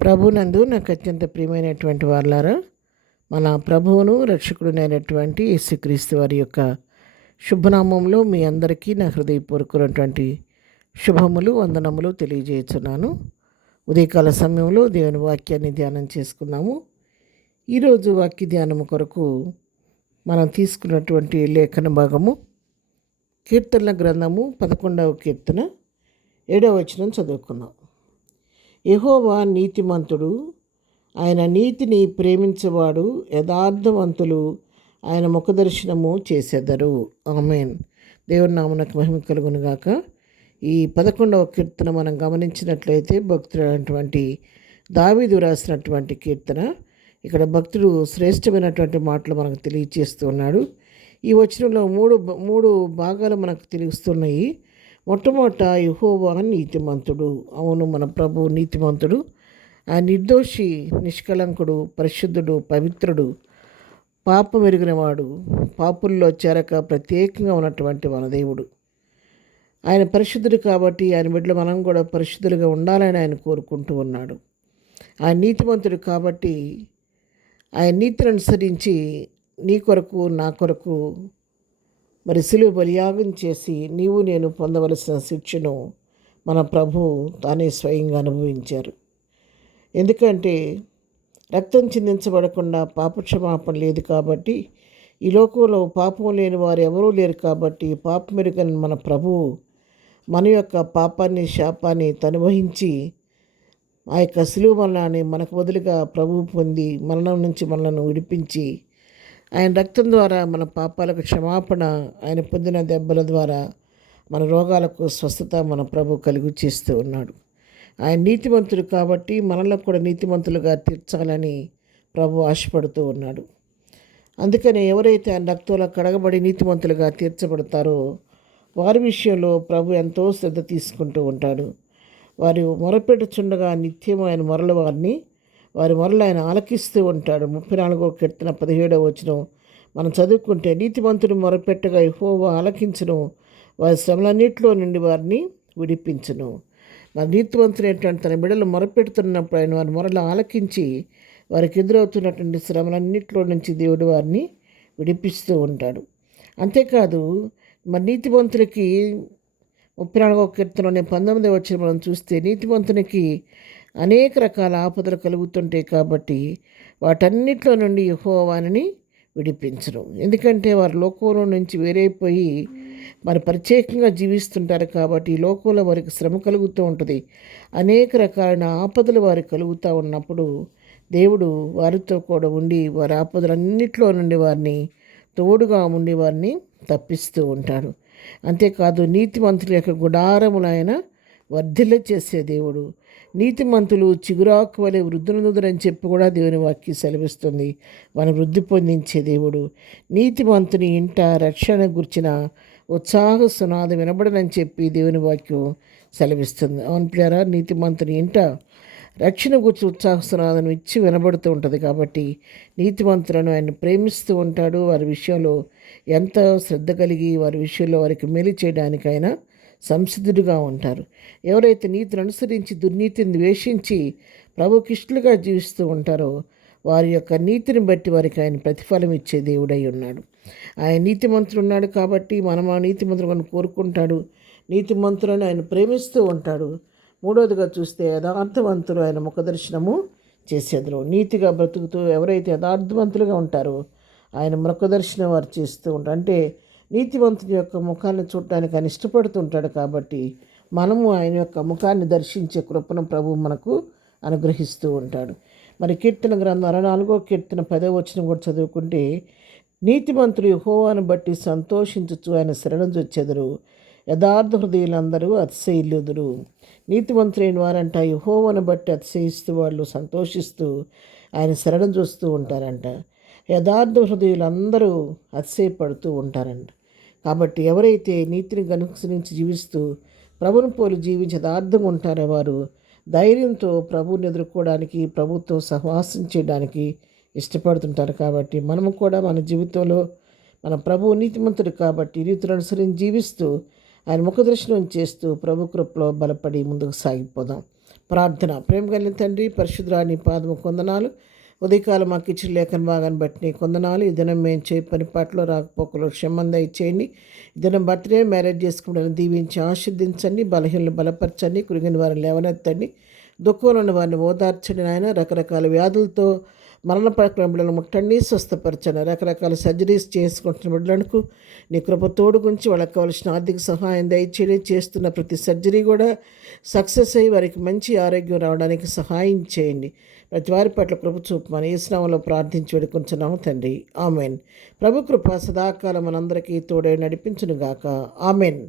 ప్రభునందు నాకు అత్యంత ప్రియమైనటువంటి వారులారా, మన ప్రభువును రక్షకుడునైనటువంటి యేసుక్రీస్తు వారి యొక్క శుభనామంలో మీ అందరికీ నా హృదయపూర్వకమైనటువంటి శుభములు వందనములు తెలియజేస్తున్నాను. ఉదయకాల సమయంలో దేవుని వాక్యాన్ని ధ్యానం చేసుకుందాము. ఈరోజు వాక్య ధ్యానము కొరకు మనం తీసుకున్నటువంటి లేఖన భాగము కీర్తనల గ్రంథము 11వ కీర్తన 7వ వచనం చదువుకుందాం. యెహోవా నీతిమంతుడు, ఆయన నీతిని ప్రేమించేవాడు, యథార్థవంతులు ఆయన ముఖదర్శనము చేసెదరు. ఆమేన్. దేవుని నామమునకు మహిమ కలుగును గాక. ఈ 11వ కీర్తన మనం గమనించినట్లయితే భక్తుడైనటువంటి దావీదు రాసినటువంటి కీర్తన. ఇక్కడ భక్తుడు శ్రేష్టమైనటువంటి మాటలు మనకు తెలియచేస్తూ ఉన్నాడు. ఈ వచనంలో మూడు భాగాలు మనకు తెలుస్తున్నాయి. మొట్టమొదట యెహోవా నీతిమంతుడు. అవును, మన ప్రభు నీతిమంతుడు. ఆ నిర్దోషి, నిష్కలంకుడు, పరిశుద్ధుడు, పవిత్రుడు, పాపం ఎరిగినవాడు, పాపుల్లో చేరక ప్రత్యేకంగా ఉన్నటువంటి మన దేవుడు. ఆయన పరిశుద్ధుడు కాబట్టి ఆయన బిడ్డలు మనం కూడా పరిశుద్ధులుగా ఉండాలని ఆయన కోరుకుంటూ ఉన్నాడు. ఆయన నీతిమంతుడు కాబట్టి ఆయన నీతిని అనుసరించి నీ కొరకు నా కొరకు మరి సిలువ బలియాగం చేసి నీవు నేను పొందవలసిన శిక్షను మన ప్రభు తానే స్వయంగా అనుభవించారు. ఎందుకంటే రక్తం చిందించబడకుండా పాపక్షమాపణ లేదు కాబట్టి, ఈ లోకంలో పాపం లేని వారు ఎవరూ లేరు కాబట్టి, పాపమెరుగని మన ప్రభువు మన యొక్క పాపాన్ని, శాపాన్ని తను వహించి ఆ యొక్క సిలువ మరణాన్ని మనకు బదులుగా ప్రభువు పొంది మరణం నుంచి మనలను విడిపించి ఆయన రక్తం ద్వారా మన పాపాలకు క్షమాపణ, ఆయన పొందిన దెబ్బల ద్వారా మన రోగాలకు స్వస్థత మన ప్రభు కలుగు చేస్తూ ఉన్నాడు. ఆయన నీతిమంతుడు కాబట్టి మనలో కూడా నీతిమంతులుగా తీర్చాలని ప్రభు ఆశపడుతూ ఉన్నాడు. అందుకని ఎవరైతే ఆయన రక్తంలో కడగబడి నీతిమంతులుగా తీర్చబడతారో వారి విషయంలో ప్రభు ఎంతో శ్రద్ధ తీసుకుంటూ ఉంటాడు. వారు మొరపెట్టుచుండగా నిత్యం ఆయన వారి మొరలు ఆయన ఆలకిస్తూ ఉంటాడు. 34వ కీర్తన 17వ వచనం మనం చదువుకుంటే, నీతిమంతుడు మొరపెట్టగా యెహోవా ఆలకించును, వారి శ్రమలన్నింటిలో నుండి వారిని విడిపించును. మరి నీతిమంతుడు ఏంటంటే తన బిడ్డలు మొరపెడుతున్నప్పుడు ఆయన వారి మొరలు ఆలకించి వారికి ఎదురవుతున్నటువంటి శ్రమలన్నింటిలో నుంచి దేవుడు వారిని విడిపిస్తూ ఉంటాడు. అంతేకాదు, మరి నీతిమంతుడికి 34వ కీర్తనలోని 19వ వచనం మనం చూస్తే, నీతిమంతునికి అనేక రకాల ఆపదలు కలుగుతుంటాయి కాబట్టి వాటన్నిటిలో నుండి యెహోవాని విడిపించరు. ఎందుకంటే వారు లోకంలో నుంచి వేరైపోయి మరి ప్రత్యేకంగా జీవిస్తుంటారు కాబట్టి ఈ లోకంలో వారికి శ్రమ కలుగుతూ ఉంటుంది. అనేక రకాలైన ఆపదలు వారికి కలుగుతూ ఉన్నప్పుడు దేవుడు వారితో కూడా ఉండి వారి ఆపదలన్నింటిలో నుండి వారిని తోడుగా ఉండి వారిని తప్పిస్తూ ఉంటాడు. అంతేకాదు, నీతిమంతుల యొక్క గుడారములు ఆయన వర్ధిల్ల చేసే దేవుడు. నీతిమంతులు చిగురాకు వలె వృద్ధునుదురని చెప్పి కూడా దేవుని వాక్యం సెలవిస్తుంది. మన వృద్ధి పొందించే దేవుడు. నీతిమంతుని ఇంట రక్షణ గుర్చిన ఉత్సాహ సునాదం వినబడనని చెప్పి దేవుని వాక్యం సెలవిస్తుంది. అవును ప్రియారా, నీతిమంతుని ఇంట రక్షణ గురించి ఉత్సాహ సునాదం ఇచ్చి వినబడుతూ ఉంటుంది. కాబట్టి నీతిమంతులను ఆయన ప్రేమిస్తూ ఉంటాడు. వారి విషయంలో ఎంతో శ్రద్ధ కలిగి వారి విషయంలో వారికి మేలు చేయడానికి ఆయన సంసిద్ధుడుగా ఉంటారు. ఎవరైతే నీతిని అనుసరించి దుర్నీతిని ద్వేషించి ప్రభుకిష్టులుగా జీవిస్తూ ఉంటారో వారి యొక్క నీతిని బట్టి వారికి ఆయన ప్రతిఫలం ఇచ్చే దేవుడై ఉన్నాడు. ఆయన నీతిమంతుడు ఉన్నాడు కాబట్టి మనం ఆ నీతిమంతులను కోరుకుంటాడు. నీతిమంతులను ఆయన ప్రేమిస్తూ ఉంటాడు. మూడవదిగా చూస్తే, యథార్థవంతులు ఆయన ముఖదర్శనము చేసేందులో. నీతిగా బ్రతుకుతూ ఎవరైతే యథార్థవంతులుగా ఉంటారో ఆయన ముఖదర్శనం వారు చేస్తూ ఉంటారు. అంటే నీతివంతుని యొక్క ముఖాన్ని చూడటానికి ఆయన ఇష్టపడుతుంటాడు కాబట్టి మనము ఆయన యొక్క ముఖాన్ని దర్శించే కృపను ప్రభు మనకు అనుగ్రహిస్తూ ఉంటాడు. మరి కీర్తన గ్రంథం 64వ కీర్తన 10వ వచనం కూడా చదువుకుంటే, నీతిమంతులు యెహోవాను బట్టి సంతోషించుచు ఆయన శరణు జొచ్చెదరు, యథార్థ హృదయులందరూ అతిశయిల్లుదురు. నీతిమంతులైన వారంట యెహోవాను బట్టి అతిశయిస్తూ వాళ్ళు సంతోషిస్తూ ఆయన శరణు చూస్తూ ఉంటారంట. యథార్థ హృదయులందరూ అతిశయపడుతూ ఉంటారంట. కాబట్టి ఎవరైతే నీతిని అనుసరించి జీవిస్తూ ప్రభుని పోలి జీవించి యథార్థంగా ఉంటారో వారు ధైర్యంతో ప్రభువుని ఎదుర్కోవడానికి, ప్రభుతో సహవాసం చేయడానికి ఇష్టపడుతుంటారు. కాబట్టి మనము కూడా మన జీవితంలో మన ప్రభువు నీతిమంతుడు కాబట్టి నీతిని అనుసరించి జీవిస్తూ ఆయన ముఖదర్శనం చేస్తూ ప్రభు కృపలో బలపడి ముందుకు సాగిపోదాం. ప్రార్థన. ప్రేమ కలిగిన తండ్రి, పరిశుద్ధుడా, నీ పాదము కొందనాలు. ఉదయకాలం మాకు ఇచ్చిన లేఖన భాగాన్ని బట్టి నీ కొందనాలు. ఈ దినం మేము చేయి పని పాటలో రాకపోకలు క్షమంద ఇచ్చేయండి. ఈ దినం బర్త్డే మ్యారేజ్ చేసుకుంటారని దీవించి ఆశీర్దించండి. బలహీనలు బలపరచండి. కురిగిన వారిని లేవనెత్తండి. దుఃఖంలో ఉన్న వారిని ఓదార్చండి నాయన. రకరకాల వ్యాధులతో మరణ పడకల బిడ్డలను ముట్టండి, స్వస్థపరచండి. రకరకాల సర్జరీస్ చేసుకుంటున్న బిడ్డలకు నీ కృప తోడు గురించి వాళ్ళకి కావాల్సిన ఆర్థిక సహాయం దయచేయండి. చేస్తున్న ప్రతి సర్జరీ కూడా సక్సెస్ అయ్యి వారికి మంచి ఆరోగ్యం రావడానికి సహాయం చేయండి. ప్రతి వారి పట్ల కృప చూపమని యేసునామములో ప్రార్థించి వేడుకొంచున్నాము తండ్రి. ఆమెన్. ప్రభు కృప సదాకాలం మనందరికీ తోడై నడిపించునుగాక. ఆమెన్.